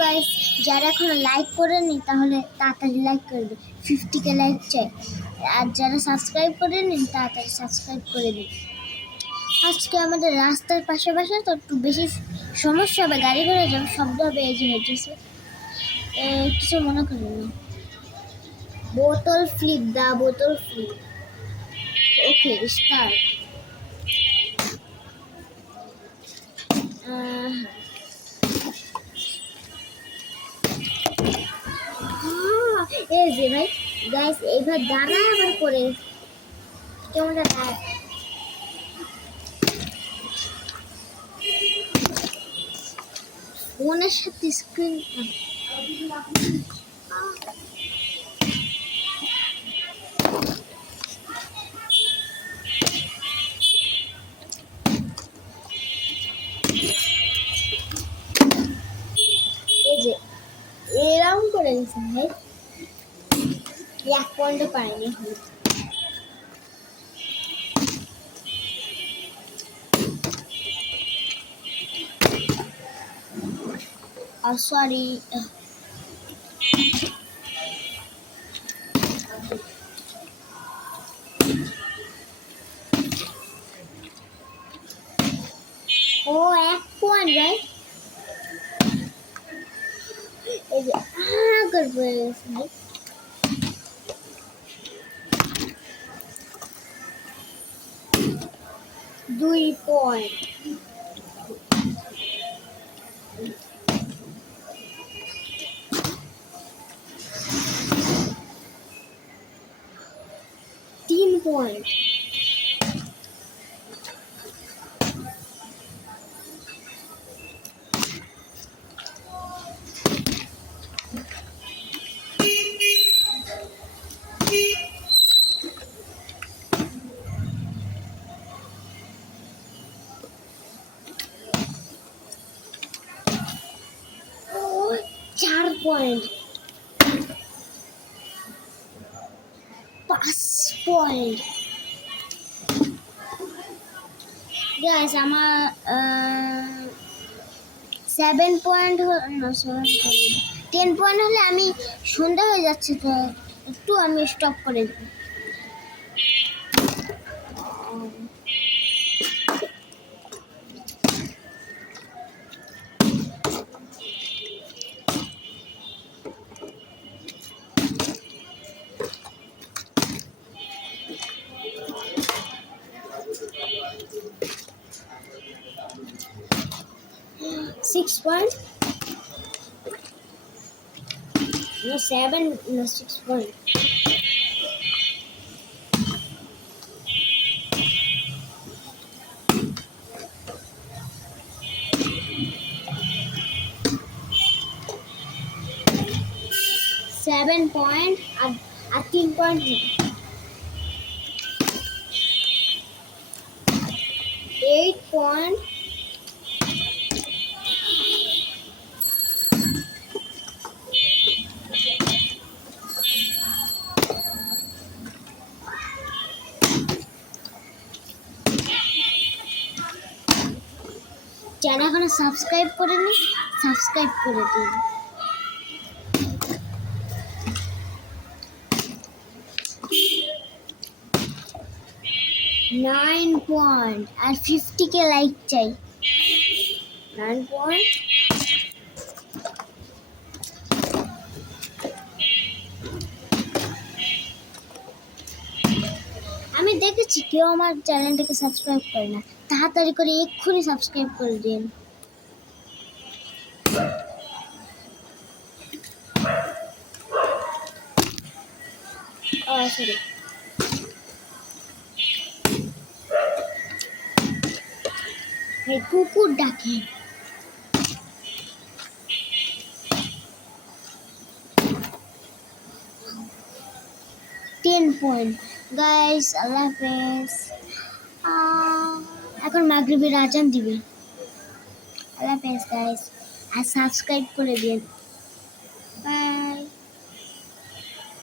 গাইস, যারা এখনো লাইক করেনি তাহলে তাড়াতাড়ি লাইক করবে, 50K লাইক চাই। আর যারা সাবস্ক্রাইব করেনি তাড়াতাড়ি সাবস্ক্রাইব করে দিন। আজকে আমাদের রাস্তার পাশে তো একটু বেশি সমস্যা হবে, গাড়ি ঘোড়া যাবে, শব্দ হবে, এই যে হয়েছে। কিছু মনে করেন না। বোতল ফ্লিপ, দা বোতল ফ্লিপ। ওকে, স্টার্ট। এই যে ভাই গাইস, এইবার দাঁড়ায় আবার করে কেমন দাঁড়ায়। ফোনের সাথে স্ক্রিন এই যে এরকম করে দিচ্ছে ভাই, 1 পয়েন্টও পাইনি। সরি, ও 1 পয়েন্ট ভাই। এই যে করে পড়ে গেছে ভাই। 2 পয়েন্ট। পয়েন্ট। ও 4 পয়েন্ট। 5 পয়েন্ট। গাইস আমার 7 পয়েন্ট, না 10 পয়েন্ট হলে আমি সন্ধ্যা হয়ে যাচ্ছে, তো একটু আমি স্টপ করে দেব। Six point, no 7, no 6 point. Seven point at 3 point. 8 point. যারা এখনো সাবস্ক্রাইব করেনি সাবস্ক্রাইব করে দিন। 9 পয়েন্ট আর 50K লাইক চাই। 9 পয়েন্ট। আমি দেখেছি কেউ আমার চ্যানেলটাকে সাবস্ক্রাইব করে না, তাড়াতাড়ি করে এক্ষুনি সাবস্ক্রাইব করে দিন। সরি, কুকুর ডাকে। 10 পয়েন্ট। গাইস আল্লাহ হাফেজ। এখন মাগরিবের আজান দিবে। আল্লাহ হাফেজ গাইস, আর সাবস্ক্রাইব করে দিন।